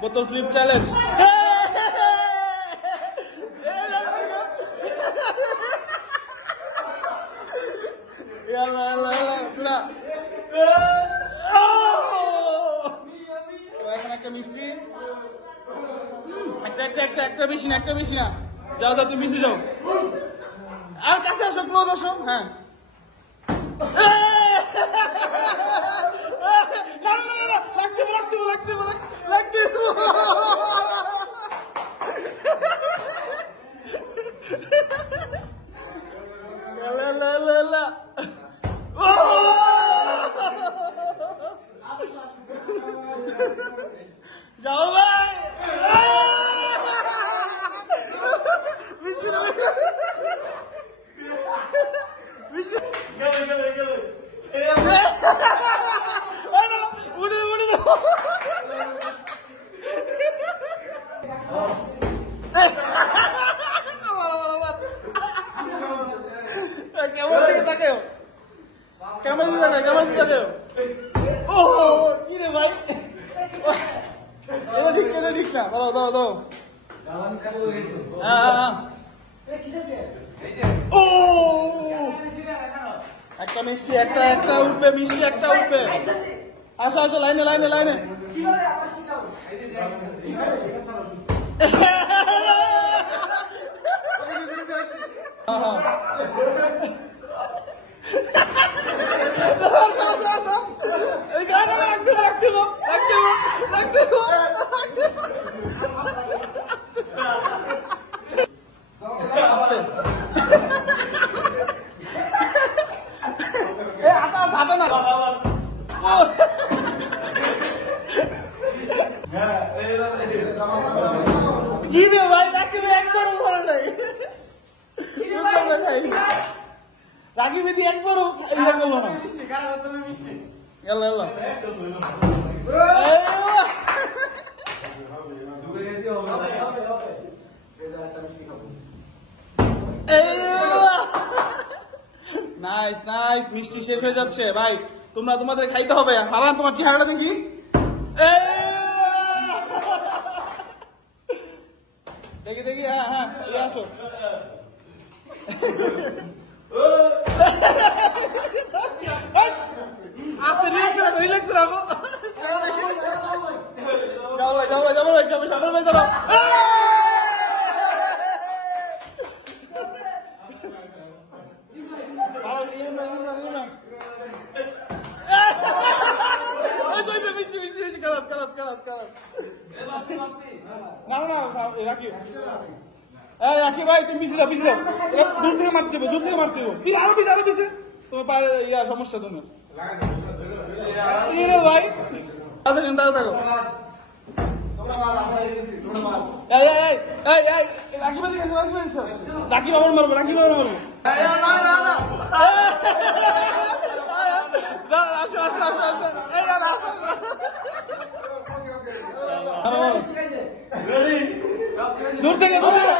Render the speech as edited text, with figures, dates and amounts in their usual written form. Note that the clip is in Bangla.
বোতল ফ্লিপ চ্যালেঞ্জ। এখন একটা মিষ্টি, একটা বেশি না, একটা বেশি না। যাও যাও, তুমি মিশে যাও। আর কাছে আসো, ক্লোজ আসো। হ্যাঁ, যাও ভাই। কেমন দিকে তাকেও, কেমন দিকে তাকে, কেমন দিকে তাকেও। ও কি রে ভাই, এটা ঠিক, এটা ঠিক না। দাঁড়াও দাঁড়াও দাঁড়াও। ও একটা মিষ্টি, একটা একটা উঠবে, মিষ্টি একটা উঠবে। আসো আসো, লাইনে লাইনে লাইনে। কি রে ভাই, রাকিব একবারও করে নাই। রাকিব দি একবারও ইয়া করলো না। গেল গেল। নাইস নাইস, মিষ্টি শেষ হয়ে যাচ্ছে ভাই। তোমরা তোমাদের খাইতে হবে। হারান তোমার চেহারাটা দেখি। দেখি দেখি, হ্যাঁ হ্যাঁ, আসো। আস্তে রিল্যাক্স রাখো, রিল্যাক্স রাখো। যাও ভাই, যাও ভাই, যাও ভাই, যাও সামনে ভাই, দাঁড়াও। রাখি ভাই, তুমি পিছিয়ে যাও, পিছিয়ে যাও। দূর থেকে মারতে দেবো, দূর থেকে মারতে দেবো। আরো পিছিয়ে, আরো পিছিয়ে। তোমার পায়ে ইয়া সমস্যা তোমার। ভাই দাঁড়া থাকো। রাখি বাজি গেছো, রাখি বাজি, রাখি বাবার মারবো, রাখি বাবার মারবো। আসো আসো আসো আসো। দূর থেকে, দূর থেকে।